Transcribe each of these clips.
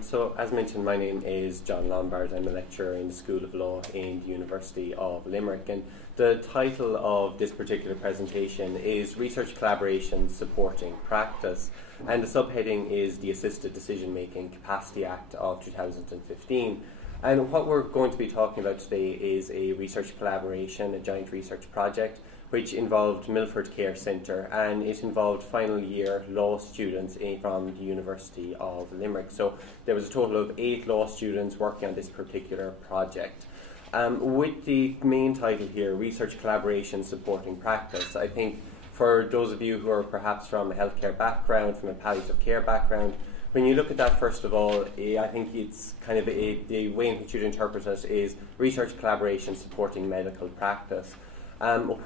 So as mentioned, my name is John Lombard. I'm a lecturer in the School of Law in the University of Limerick, and the title of this particular presentation is Research Collaboration Supporting Practice, and the subheading is the Assisted Decision Making Capacity Act of 2015. And what we're going to be talking about today is a research collaboration, a joint research project, which involved Milford Care Centre, and it involved final year law students from the University of Limerick. So there was a total of 8 law students working on this particular project. With the main title here, Research Collaboration Supporting Practice, I think for those of you who are perhaps from a healthcare background, from a palliative care background, when you look at that, first of all, I think it's kind of the way in which you'd interpret it is research collaboration supporting medical practice.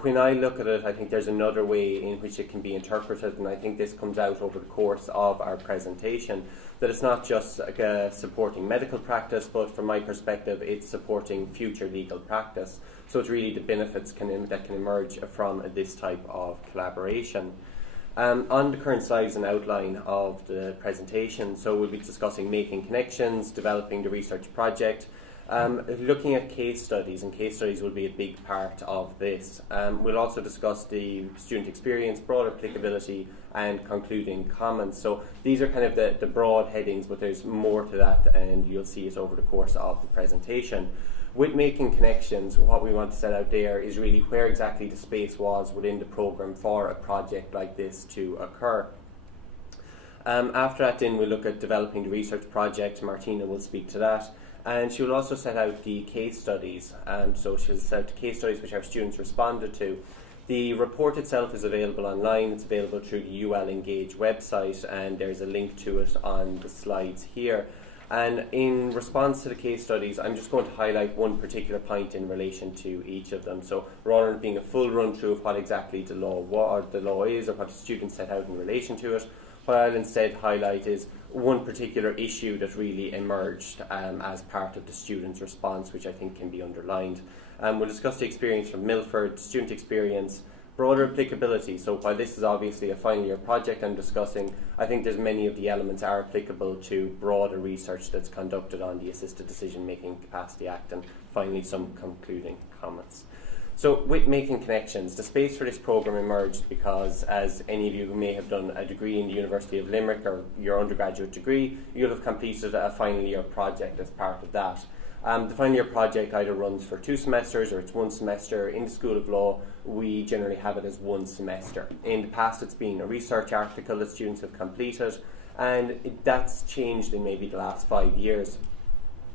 When I look at it, I think there's another way in which it can be interpreted, and I think this comes out over the course of our presentation, that it's not just supporting medical practice, but from my perspective, it's supporting future legal practice. So it's really the benefits that can emerge from this type of collaboration. On the current slides, an outline of the presentation. So we'll be discussing making connections, developing the research project, looking at case studies, and case studies will be a big part of this. We'll also discuss the student experience, broad applicability, and concluding comments. So these are kind of the broad headings, but there's more to that, and you'll see it over the course of the presentation. With making connections, what we want to set out there is really where exactly the space was within the programme for a project like this to occur. After that, then we'll look at developing the research project. Martina will speak to that. And she will also set out the case studies. So she'll set out the case studies which our students responded to. The report itself is available online. It's available through the UL Engage website, and there's a link to it on the slides here. And in response to the case studies, I'm just going to highlight one particular point in relation to each of them. So rather than being a full run through of what exactly the law is or what the students set out in relation to it, what I'll instead highlight is one particular issue that really emerged as part of the students' response, which I think can be underlined. We'll discuss the experience from Milford, student experience, broader applicability. So while this is obviously a final year project I'm discussing, I think there's many of the elements are applicable to broader research that's conducted on the Assisted Decision Making Capacity Act, and finally some concluding comments. So with making connections, the space for this programme emerged because, as any of you who may have done a degree in the University of Limerick or your undergraduate degree, you'll have completed a final year project as part of that. The final year project either runs for 2 semesters or it's 1 semester. In the School of Law, we generally have it as 1 semester. In the past, it's been a research article that students have completed, and that's changed in maybe the last 5 years,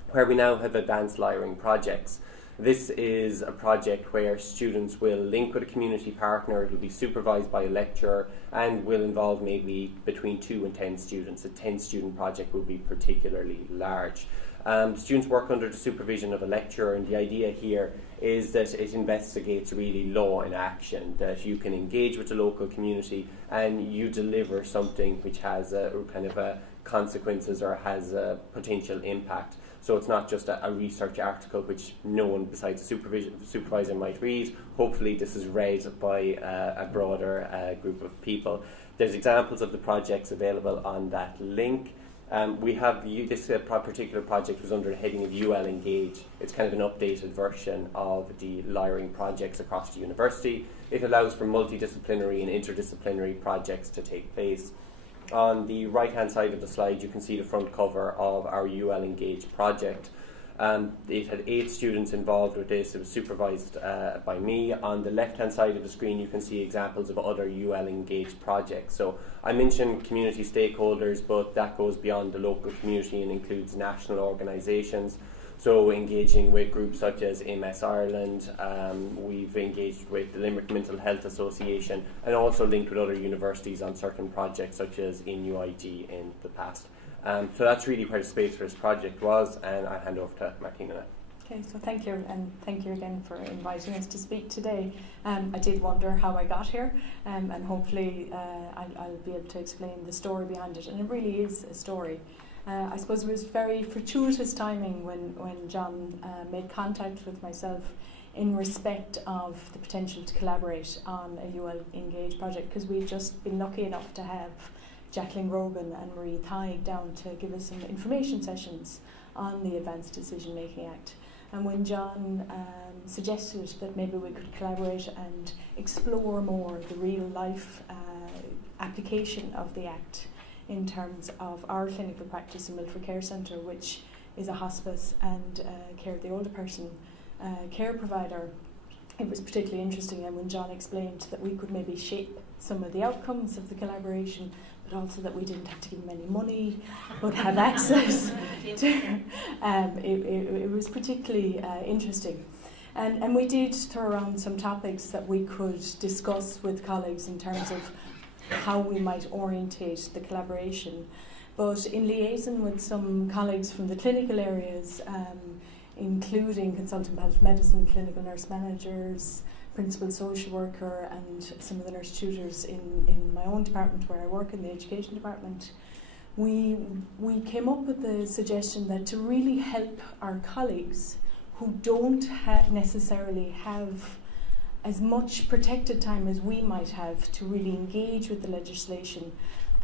where we now have advanced layering projects. This is a project where students will link with a community partner. It will be supervised by a lecturer and will involve maybe between 2 and 10 students. A 10-student project will be particularly large. Students work under the supervision of a lecturer, and the idea here is that it investigates really law in action, that you can engage with the local community and you deliver something which has a kind of a consequences or has a potential impact. So it's not just a research article which no one besides the supervisor might read. Hopefully this is read by a broader group of people. There's examples of the projects available on that link. We have this particular project was under the heading of UL Engage. It's kind of an updated version of the layering projects across the university. It allows for multidisciplinary and interdisciplinary projects to take place. On the right hand side of the slide, you can see the front cover of our UL Engage project. It had 8 students involved with this. It was supervised by me. On the left hand side of the screen, you can see examples of other UL Engage projects. So I mentioned community stakeholders, but that goes beyond the local community and includes national organisations. So engaging with groups such as MS Ireland, we've engaged with the Limerick Mental Health Association, and also linked with other universities on certain projects such as INUIG in the past. So that's really where the space for this project was, and I'll hand over to Martina now. Okay, so thank you, and thank you again for inviting us to speak today. I did wonder how I got here, and hopefully I'll be able to explain the story behind it, and it really is a story. I suppose it was very fortuitous timing when John made contact with myself in respect of the potential to collaborate on a UL Engage project, because we've just been lucky enough to have Jacqueline Rogan and Marie Thaig down to give us some information sessions on the Advanced Decision Making Act. And when John suggested that maybe we could collaborate and explore more the real life application of the Act in terms of our clinical practice in Milford Care Centre, which is a hospice and care of the older person care provider, it was particularly interesting. And when John explained that we could maybe shape some of the outcomes of the collaboration, but also that we didn't have to give him any money, but have access to, it was particularly interesting. And we did throw around some topics that we could discuss with colleagues in terms of how we might orientate the collaboration. But in liaison with some colleagues from the clinical areas, including consultant palliative medicine, clinical nurse managers, principal social worker, and some of the nurse tutors in my own department where I work, in the education department, we came up with the suggestion that to really help our colleagues who don't necessarily have as much protected time as we might have to really engage with the legislation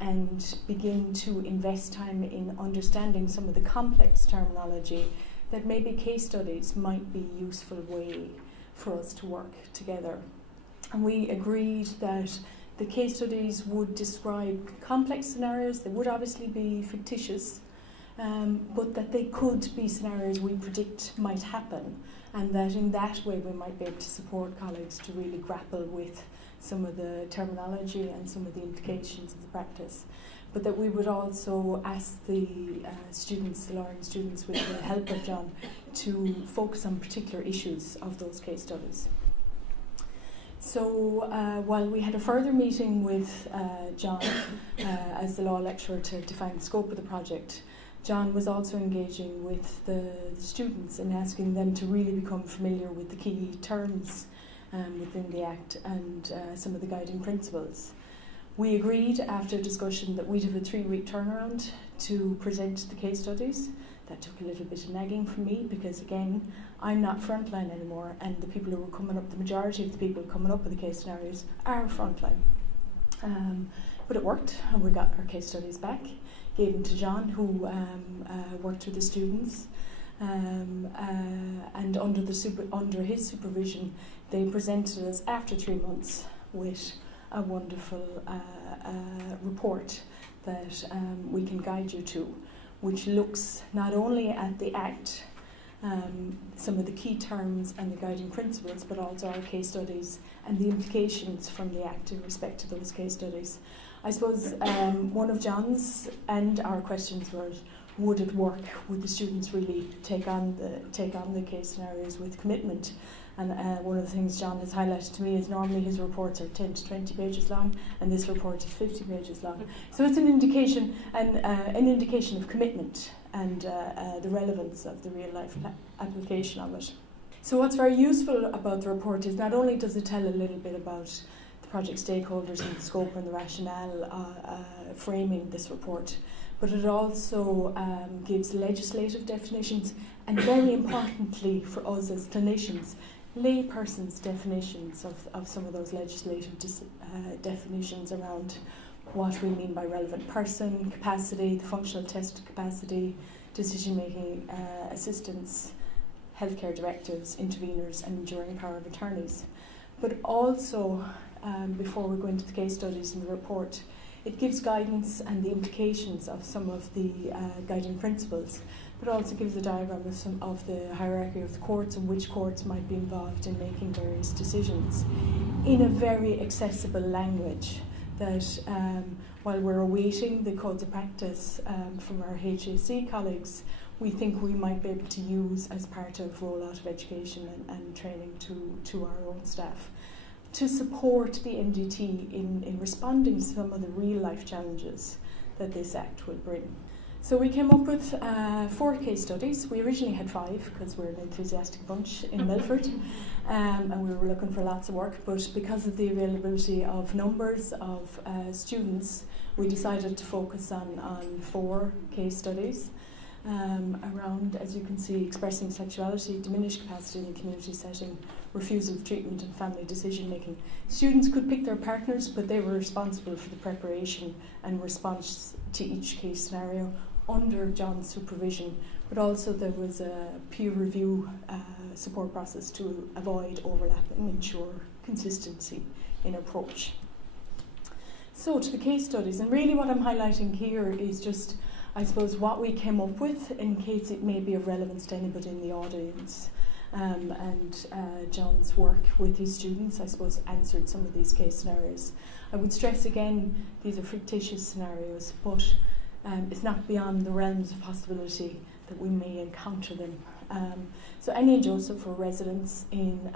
and begin to invest time in understanding some of the complex terminology, that maybe case studies might be a useful way for us to work together. And we agreed that the case studies would describe complex scenarios. They would obviously be fictitious, but that they could be scenarios we predict might happen, and that in that way we might be able to support colleagues to really grapple with some of the terminology and some of the implications of the practice. But that we would also ask the students, the learning students, with the help of John, to focus on particular issues of those case studies. So while we had a further meeting with John as the law lecturer to define the scope of the project, John was also engaging with the students and asking them to really become familiar with the key terms within the Act and some of the guiding principles. We agreed after discussion that we'd have a 3-week turnaround to present the case studies. That took a little bit of nagging from me because, again, I'm not frontline anymore, and the people who were coming up, the majority of the people coming up with the case scenarios are frontline. But it worked, and we got our case studies back, gave them to John, who worked with the students, and under his supervision, they presented us after 3 months with a wonderful report that we can guide you to, which looks not only at the Act, some of the key terms and the guiding principles, but also our case studies and the implications from the Act in respect to those case studies. I suppose one of John's and our questions were, would it work? Would the students really take on the case scenarios with commitment? And one of the things John has highlighted to me is normally his reports are 10 to 20 pages long, and this report is 50 pages long. So it's an indication of commitment and the relevance of the real life application of it. So what's very useful about the report is not only does it tell a little bit about the project stakeholders and the scope and the rationale framing this report, but it also gives legislative definitions, and very importantly for us as clinicians, laypersons' definitions of some of those legislative definitions around what we mean by relevant person, capacity, the functional test capacity, decision-making assistance, healthcare directives, interveners, and enduring power of attorneys. But also, before we go into the case studies in the report, it gives guidance and the implications of some of the guiding principles, but also gives a diagram of some of the hierarchy of the courts and which courts might be involved in making various decisions in a very accessible language that while we're awaiting the codes of practice from our HAC colleagues, we think we might be able to use as part of rollout of education and training to our own staff to support the MDT in responding to some of the real life challenges that this Act will bring. So we came up with 4 case studies. We originally had 5 because we're an enthusiastic bunch in Milford, and we were looking for lots of work, but because of the availability of numbers of students, we decided to focus on 4 case studies. around, as you can see, expressing sexuality, diminished capacity in the community setting, refusal of treatment and family decision making. Students could pick their partners, but they were responsible for the preparation and response to each case scenario under John's supervision, but also there was a peer review support process to avoid overlap and ensure consistency in approach. So to the case studies, and really what I'm highlighting here is just, I suppose, what we came up with in case it may be of relevance to anybody in the audience. John's work with his students, I suppose, answered some of these case scenarios. I would stress again, these are fictitious scenarios, but it's not beyond the realms of possibility that we may encounter them. So Annie and Joseph were residents in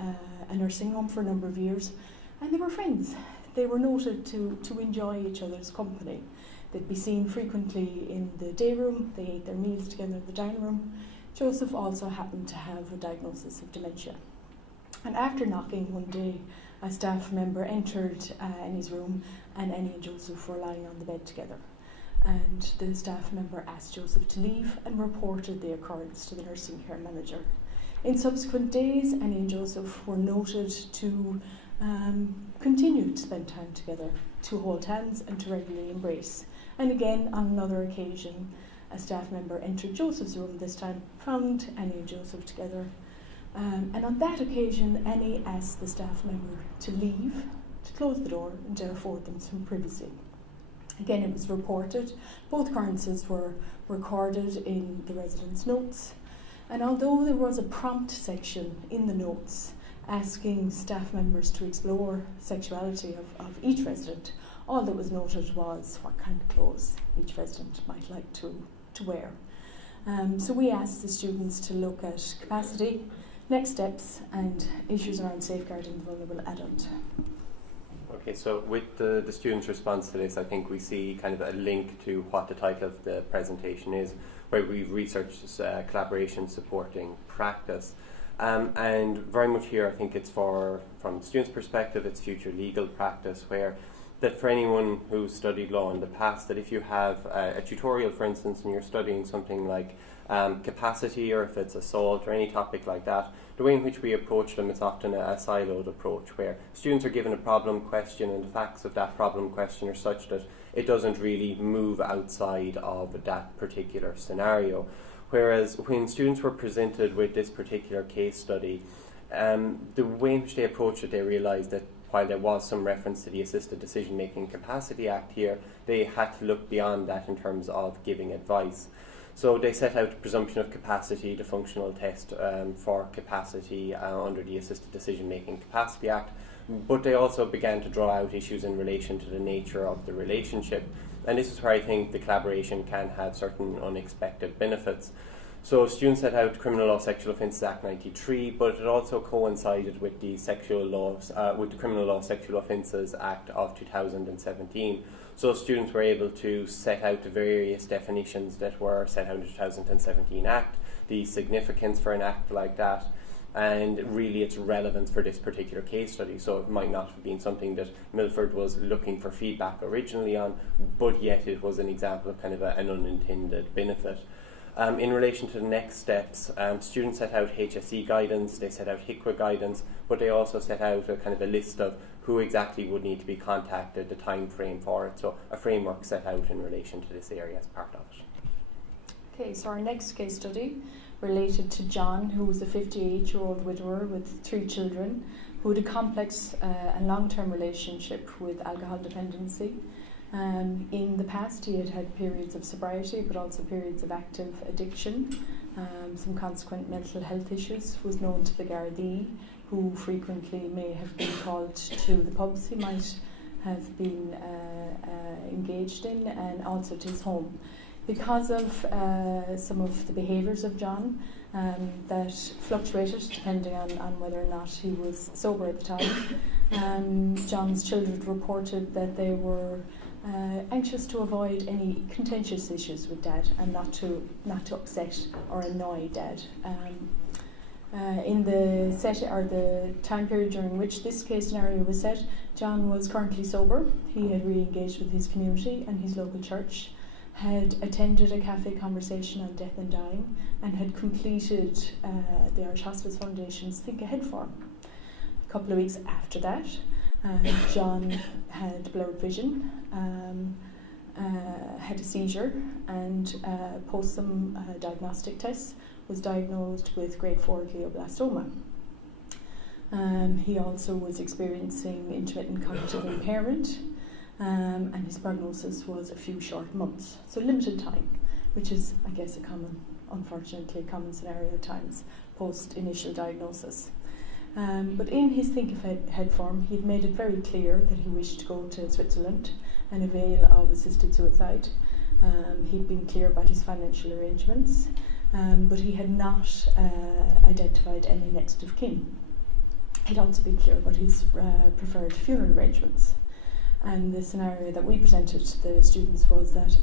a nursing home for a number of years, and they were friends. They were noted to enjoy each other's company. They'd be seen frequently in the day room, they ate their meals together in the dining room. Joseph also happened to have a diagnosis of dementia. And after knocking one day, a staff member entered Annie's room, and Annie and Joseph were lying on the bed together. And the staff member asked Joseph to leave and reported the occurrence to the nursing care manager. In subsequent days, Annie and Joseph were noted to continue to spend time together, to hold hands and to regularly embrace. And again, on another occasion, a staff member entered Joseph's room this time, found Annie and Joseph together. And on that occasion, Annie asked the staff member to leave, to close the door and to afford them some privacy. Again, it was reported. Both occurrences were recorded in the residents' notes. And although there was a prompt section in the notes asking staff members to explore sexuality of each resident, all that was noted was what kind of clothes each resident might like to wear. So we asked the students to look at capacity, next steps, and issues around safeguarding the vulnerable adult. Okay, so with the students' response to this, I think we see kind of a link to what the title of the presentation is, where we've researched collaboration supporting practice. And very much here, I think it's from the student's perspective, it's future legal practice, where that for anyone who's studied law in the past, that if you have a tutorial, for instance, and you're studying something like capacity, or if it's assault or any topic like that, the way in which we approach them is often a siloed approach, where students are given a problem question and the facts of that problem question are such that it doesn't really move outside of that particular scenario. Whereas when students were presented with this particular case study, the way in which they approached it, they realised that while there was some reference to the Assisted Decision Making Capacity Act here, they had to look beyond that in terms of giving advice. So they set out the presumption of capacity, the functional test for capacity under the Assisted Decision Making Capacity Act, but they also began to draw out issues in relation to the nature of the relationship. And this is where I think the collaboration can have certain unexpected benefits. So students set out Criminal Law Sexual Offences Act 93, but it also coincided with the Criminal Law Sexual Offences Act of 2017. So students were able to set out the various definitions that were set out in the 2017 Act, the significance for an act like that, and really its relevance for this particular case study. So it might not have been something that Milford was looking for feedback originally on, but yet it was an example of kind of an unintended benefit. In relation to the next steps, students set out HSE guidance, they set out HICWA guidance, but they also set out a kind of a list of who exactly would need to be contacted, the time frame for it. So a framework set out in relation to this area as part of it. Okay, so our next case study related to John, who was a 58-year-old widower with 3 children, who had a complex and long-term relationship with alcohol dependency. In the past, he had had periods of sobriety, but also periods of active addiction. Some consequent mental health issues. Was known to the Gardaí, who frequently may have been called to the pubs he might have been engaged in, and also to his home. Because of some of the behaviours of John that fluctuated depending on whether or not he was sober at the time, John's children reported that they were anxious to avoid any contentious issues with Dad and not to upset or annoy Dad. In the time period during which this case scenario was set, John was currently sober. He had re-engaged with his community and his local church, had attended a cafe conversation on death and dying and had completed the Irish Hospice Foundation's Think Ahead forum. A couple of weeks after that, John had blurred vision, had a seizure, and post some diagnostic tests was diagnosed with grade 4 glioblastoma. He also was experiencing intermittent cognitive impairment, and his prognosis was a few short months, so limited time, which is, I guess, unfortunately, a common scenario at times post initial diagnosis. But in his Think Ahead form, he'd made it very clear that he wished to go to Switzerland and avail of assisted suicide. He'd been clear about his financial arrangements, but he had not identified any next of kin. He'd also been clear about his preferred funeral arrangements. And the scenario that we presented to the students was that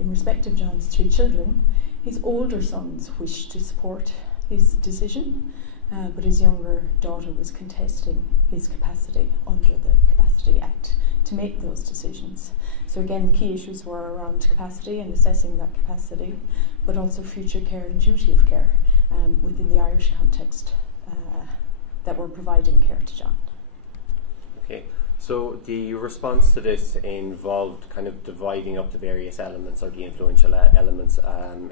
in respect of John's 3 children, his older sons wished to support his decision, but his younger daughter was contesting his capacity under the Capacity Act to make those decisions. So again, the key issues were around capacity and assessing that capacity, but also future care and duty of care within the Irish context that we're providing care to John. Okay, so the response to this involved kind of dividing up the various elements or the influential elements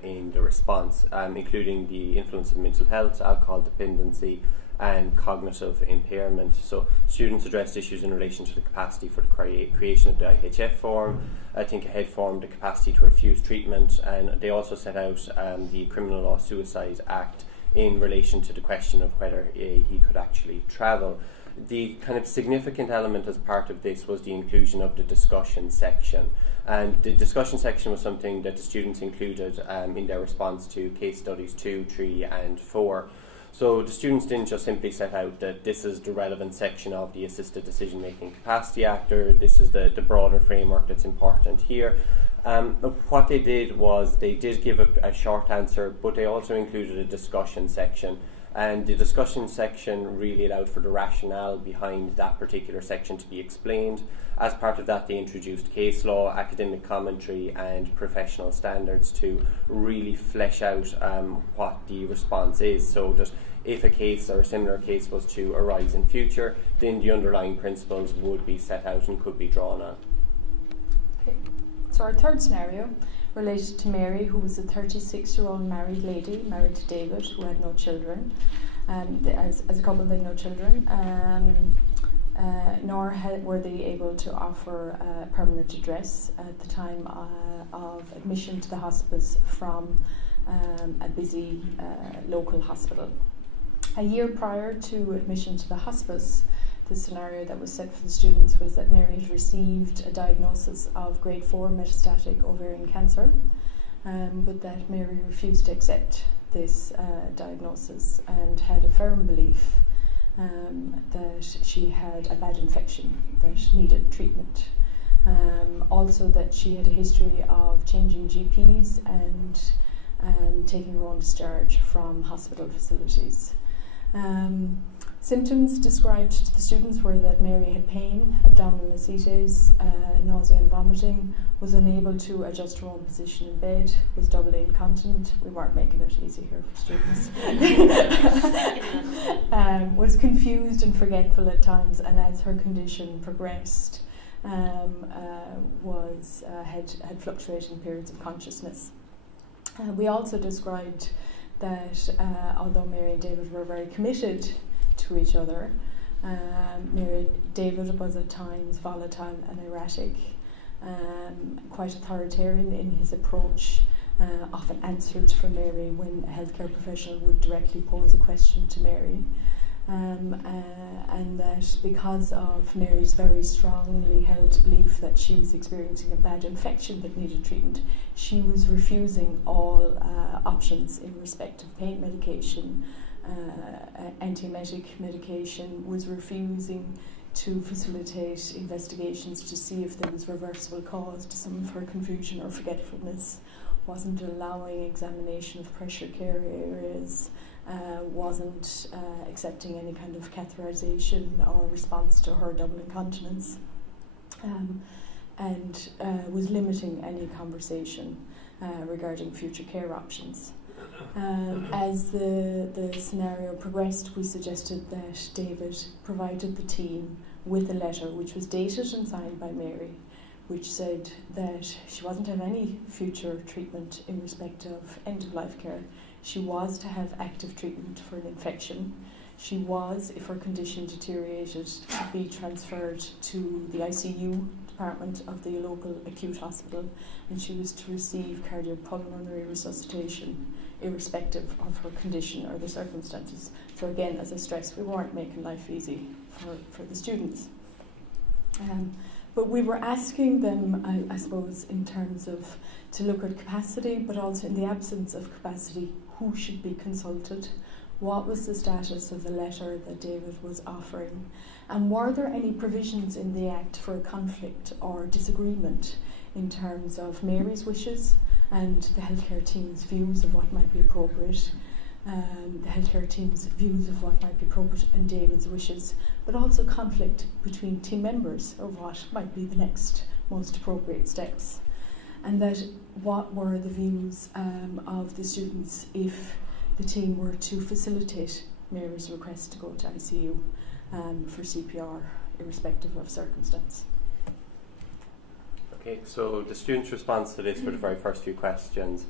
in the response, including the influence of mental health, alcohol dependency, and cognitive impairment. So students addressed issues in relation to the capacity for the creation of the IHF form, Think Ahead form, the capacity to refuse treatment, and they also set out the Criminal Law Suicide Act in relation to the question of whether he could actually travel. The kind of significant element as part of this was the inclusion of the discussion section. And the discussion section was something that the students included in their response to case studies 2, 3 and 4. So the students didn't just simply set out that this is the relevant section of the Assisted Decision Making Capacity Act, or this is the broader framework that's important here. What they did was they did give a short answer, but they also included a discussion section. And the discussion section really allowed for the rationale behind that particular section to be explained. As part of that, they introduced case law, academic commentary, and professional standards to really flesh out what the response is, so that if a case or a similar case was to arise in future, then the underlying principles would be set out and could be drawn on. Okay. So our third scenario related to Mary, who was a 36-year-old married lady, married to David, who had no children. As a couple, they had no children, nor were they able to offer permanent address at the time of admission to the hospice from a busy local hospital. A year prior to admission to the hospice, the scenario that was set for the students was that Mary had received a diagnosis of grade 4 metastatic ovarian cancer, but that Mary refused to accept this diagnosis and had a firm belief that she had a bad infection that needed treatment. Also that she had a history of changing GPs and taking her own discharge from hospital facilities. Symptoms described to the students were that Mary had pain, abdominal ascites, nausea and vomiting, was unable to adjust her own position in bed, was doubly incontinent. We weren't making it easy here for students. Was confused and forgetful at times, and as her condition progressed, had fluctuating periods of consciousness. We also described that although Mary and David were very committed to each other, David was at times volatile and erratic, quite authoritarian in his approach, often answered for Mary when a healthcare professional would directly pose a question to Mary, and that because of Mary's very strongly held belief that she was experiencing a bad infection that needed treatment, she was refusing all options in respect of pain medication, antiemetic medication, was refusing to facilitate investigations to see if there was reversible cause to some of her confusion or forgetfulness, wasn't allowing examination of pressure care areas, wasn't accepting any kind of catheterization or response to her double incontinence, and was limiting any conversation. regarding future care options. As the scenario progressed, we suggested that David provided the team with a letter which was dated and signed by Mary, which said that she wasn't to have any future treatment in respect of end-of-life care. She was to have active treatment for an infection. She was, if her condition deteriorated, to be transferred to the ICU department of the local acute hospital, and she was to receive cardiopulmonary resuscitation irrespective of her condition or the circumstances. So again, as I stressed, we weren't making life easy for the students. But we were asking them, I suppose, in terms of to look at capacity, but also in the absence of capacity, who should be consulted? What was the status of the letter that David was offering? And were there any provisions in the Act for a conflict or disagreement in terms of Mary's wishes and the healthcare team's views of what might be appropriate, the healthcare team's views of what might be appropriate and David's wishes, but also conflict between team members of what might be the next most appropriate steps? And that what were the views of the students if the team were to facilitate Mary's request to go to ICU for CPR, irrespective of circumstance. Okay, so the students' response to this for the very first few questions,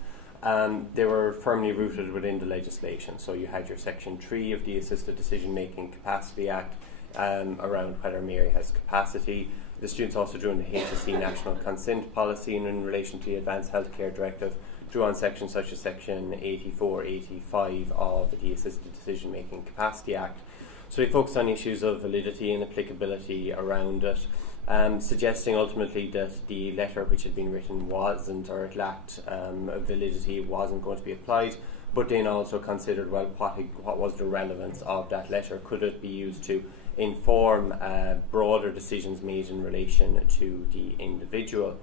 they were firmly rooted within the legislation. So you had your Section 3 of the Assisted Decision Making Capacity Act around whether Mary has capacity. The students also drew on the HSE National Consent Policy and in relation to the Advanced Healthcare Directive, drew on sections such as Section 84, 85 of the Assisted Decision Making Capacity Act. So they focused on issues of validity and applicability around it, suggesting ultimately that the letter which had been written wasn't, or it lacked validity, wasn't going to be applied, but then also considered, well, what was the relevance of that letter? Could it be used to inform broader decisions made in relation to the individual?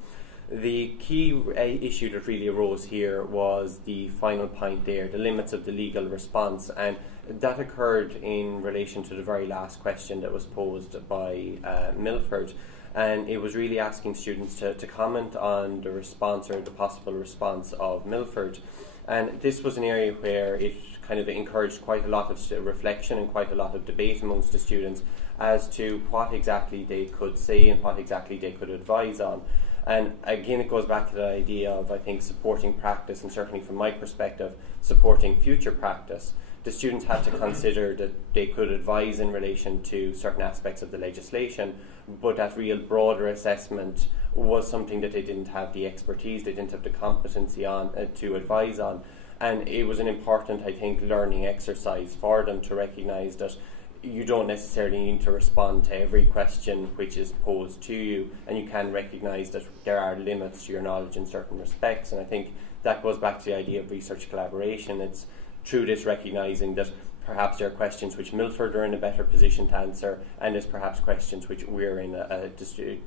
The key issue that really arose here was the final point there, the limits of the legal response, and that occurred in relation to the very last question that was posed by Milford, and it was really asking students to comment on the response or the possible response of Milford. And this was an area where it kind of encouraged quite a lot of reflection and quite a lot of debate amongst the students as to what exactly they could say and what exactly they could advise on. And again, it goes back to the idea of, I think, supporting practice, and certainly from my perspective, supporting future practice. The students had to consider that they could advise in relation to certain aspects of the legislation, but that real broader assessment was something that they didn't have the expertise, they didn't have the competency on to advise on. And it was an important, I think, learning exercise for them to recognise that you don't necessarily need to respond to every question which is posed to you, and you can recognise that there are limits to your knowledge in certain respects. And I think that goes back to the idea of research collaboration. It's through this recognising that perhaps there are questions which Milford are in a better position to answer, and there's perhaps questions which we're in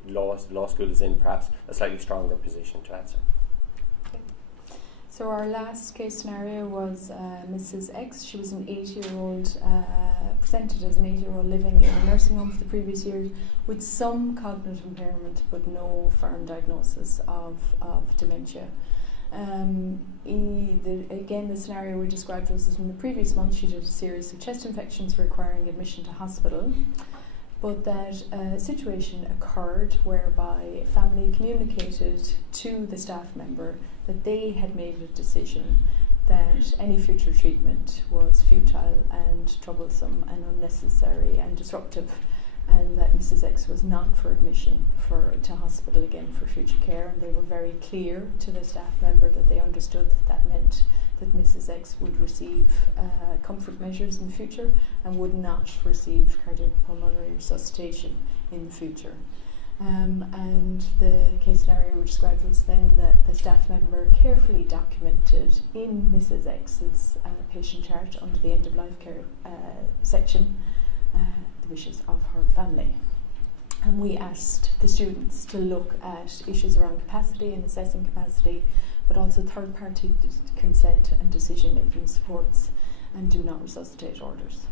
law school is in perhaps a slightly stronger position to answer. So our last case scenario was Mrs. X. She was an 8-year-old, presented as an 8-year-old living in a nursing home for the previous year with some cognitive impairment but no firm diagnosis of dementia. Again, the scenario we described was that in the previous month she had a series of chest infections requiring admission to hospital, but that a situation occurred whereby family communicated to the staff member that they had made a decision that any future treatment was futile and troublesome and unnecessary and disruptive, and that Mrs. X was not for admission to hospital again for future care. And they were very clear to the staff member that they understood that meant that Mrs. X would receive comfort measures in the future and would not receive cardiopulmonary resuscitation in the future. And the case scenario we described was then that the staff member carefully documented in Mrs. X's patient chart under the end-of-life care section the wishes of her family. And we asked the students to look at issues around capacity and assessing capacity, but also third-party consent and decision-making supports, and do not resuscitate orders.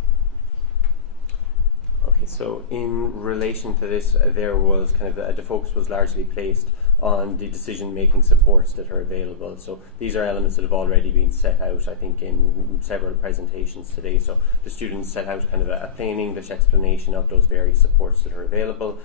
Okay, so in relation to this, there was kind of the focus was largely placed on the decision-making supports that are available. So these are elements that have already been set out, I think, in several presentations today. So the students set out kind of a plain English explanation of those various supports that are available.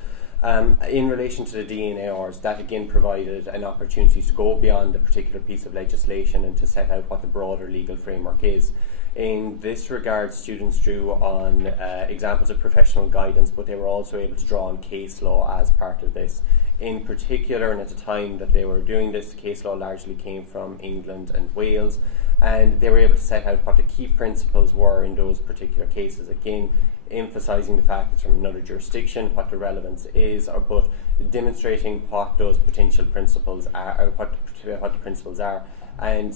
In relation to the DNARs, that again provided an opportunity to go beyond a particular piece of legislation and to set out what the broader legal framework is. In this regard, students drew on examples of professional guidance, but they were also able to draw on case law as part of this. In particular, and at the time that they were doing this, the case law largely came from England and Wales, and they were able to set out what the key principles were in those particular cases. Again, emphasising the fact it's from another jurisdiction, what the relevance is, but demonstrating what those potential principles are, or what the principles are, and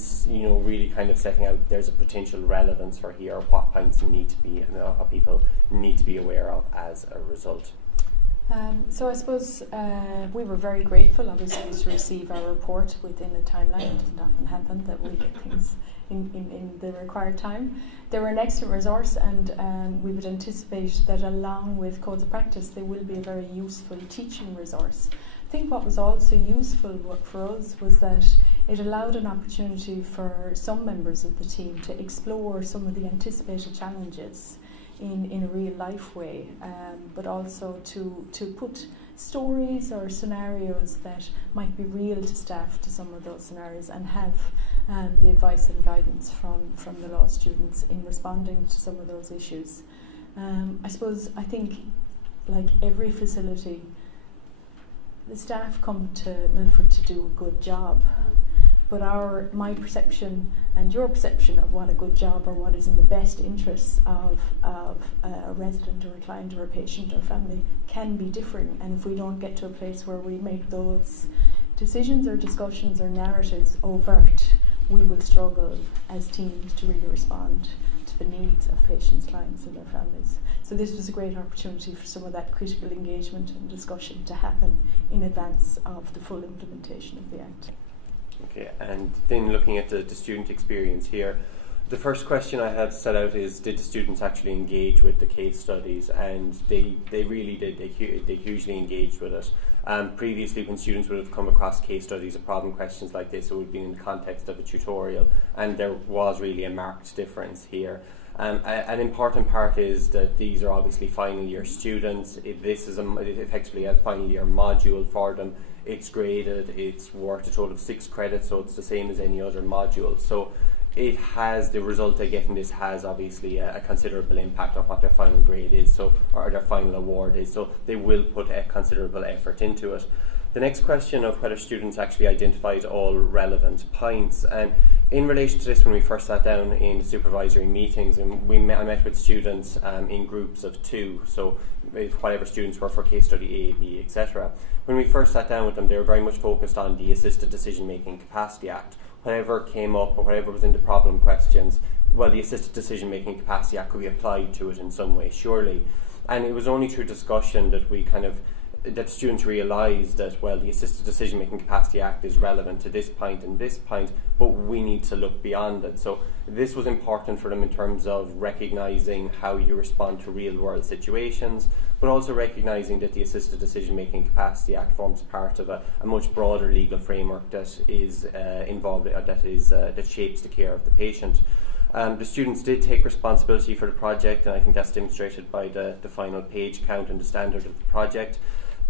really kind of setting out there's a potential relevance for here, what points need to be, what people need to be aware of as a result. So I suppose we were very grateful, obviously, to receive our report within a timeline. It doesn't often happen that we get things in the required time. They were an excellent resource, and we would anticipate that along with codes of practice, they will be a very useful teaching resource. I think what was also useful for us was that it allowed an opportunity for some members of the team to explore some of the anticipated challenges in a real life way, but also to put stories or scenarios that might be real to staff to some of those scenarios, and have the advice and guidance from the law students in responding to some of those issues. I think like every facility, the staff come to Milford to do a good job, but my perception and your perception of what a good job or what is in the best interests of a resident or a client or a patient or family can be differing. And if we don't get to a place where we make those decisions or discussions or narratives overt, we will struggle as teams to really respond to the needs of patients, clients and their families. So this was a great opportunity for some of that critical engagement and discussion to happen in advance of the full implementation of the Act. Okay, and then looking at the student experience here, the first question I have set out is, did the students actually engage with the case studies? And they really did. They hugely engaged with it. Previously, when students would have come across case studies or problem questions like this, it would have been in the context of a tutorial, and there was really a marked difference here. An important part is that these are obviously final year students. This is effectively a final year module for them. It's graded, it's worth a total of 6 credits, so it's the same as any other module. So it has, the result they get in this has obviously a considerable impact on what their final grade is, or their final award is. So they will put a considerable effort into it. The next question of whether students actually identified all relevant points, and in relation to this, when we first sat down in the supervisory meetings, and I met with students in groups of 2, so whatever students were for case study A, B, etc. When we first sat down with them, they were very much focused on the Assisted Decision Making Capacity Act. Whatever came up or whatever was in the problem questions, well, the Assisted Decision Making Capacity Act could be applied to it in some way, surely. And it was only through discussion that that students realised that, well, the Assisted Decision Making Capacity Act is relevant to this point and this point, but we need to look beyond it. So this was important for them in terms of recognising how you respond to real world situations, but also recognising that the Assisted Decision Making Capacity Act forms part of a much broader legal framework that is involved, that shapes the care of the patient. The students did take responsibility for the project, and I think that's demonstrated by the final page count and the standard of the project.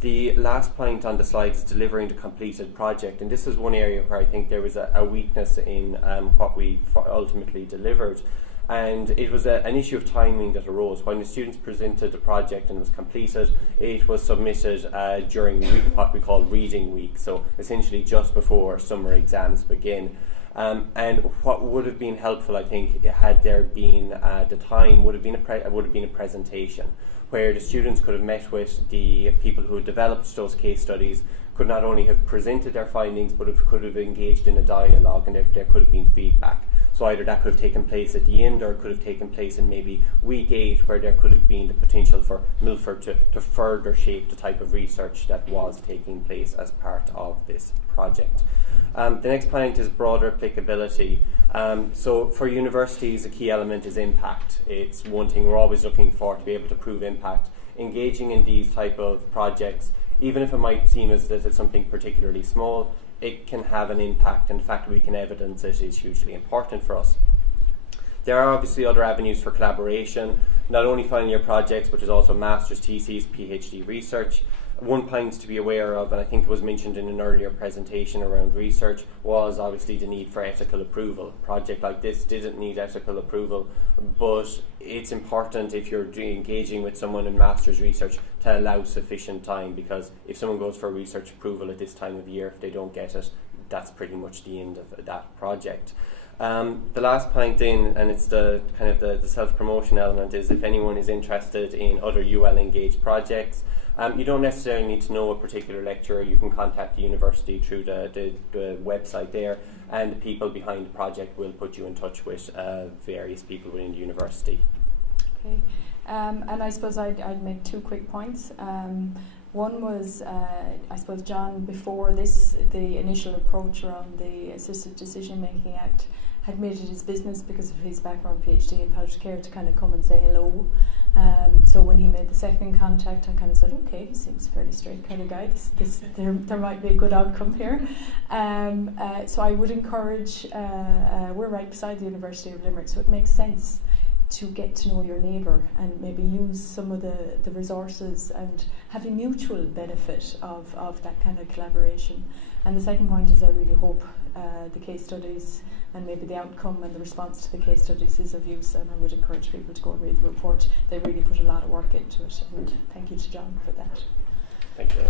The last point on the slide is delivering the completed project, and this is one area where I think there was a weakness in what we ultimately delivered, and it was an issue of timing that arose. When the students presented the project and it was completed, it was submitted during what we call reading week, so essentially just before summer exams begin. And what would have been helpful, I think, had there been the time, would have been a presentation where the students could have met with the people who had developed those case studies, could not only have presented their findings, but could have engaged in a dialogue, and there could have been feedback. So either that could have taken place at the end, or it could have taken place in maybe week 8, where there could have been the potential for Milford to further shape the type of research that was taking place as part of this project. The next point is broader applicability. So for universities, a key element is impact. It's one thing we're always looking for, to be able to prove impact. Engaging in these type of projects even if it might seem as that it's something particularly small, it can have an impact, and the fact that we can evidence it is hugely important for us. There are obviously other avenues for collaboration, not only final year projects, but there's also master's, theses, PhD research. One point to be aware of, and I think it was mentioned in an earlier presentation around research, was obviously the need for ethical approval. A project like this didn't need ethical approval, but it's important if you're engaging with someone in master's research to allow sufficient time, because if someone goes for research approval at this time of year, if they don't get it, that's pretty much the end of that project. The last point in, and it's the kind of the self-promotion element, is if anyone is interested in other UL engaged projects, you don't necessarily need to know a particular lecturer. You can contact the university through the website there, and the people behind the project will put you in touch with various people within the university. Okay, and I suppose I'd make 2 quick points. One was, I suppose, John, before this, the initial approach around the Assisted Decision Making Act had made it his business, because of his background, PhD in palliative care, to kind of come and say hello. So when he made the second contact, I kind of said, okay, he seems a fairly straight kind of guy. There might be a good outcome here. So I would encourage, we're right beside the University of Limerick, so it makes sense to get to know your neighbour and maybe use some of the resources and have a mutual benefit of that kind of collaboration. And the second point is, I really hope the case studies and maybe the outcome and the response to the case studies is of use, and I would encourage people to go and read the report. They really put a lot of work into it, and thank you to John for that. Thank you.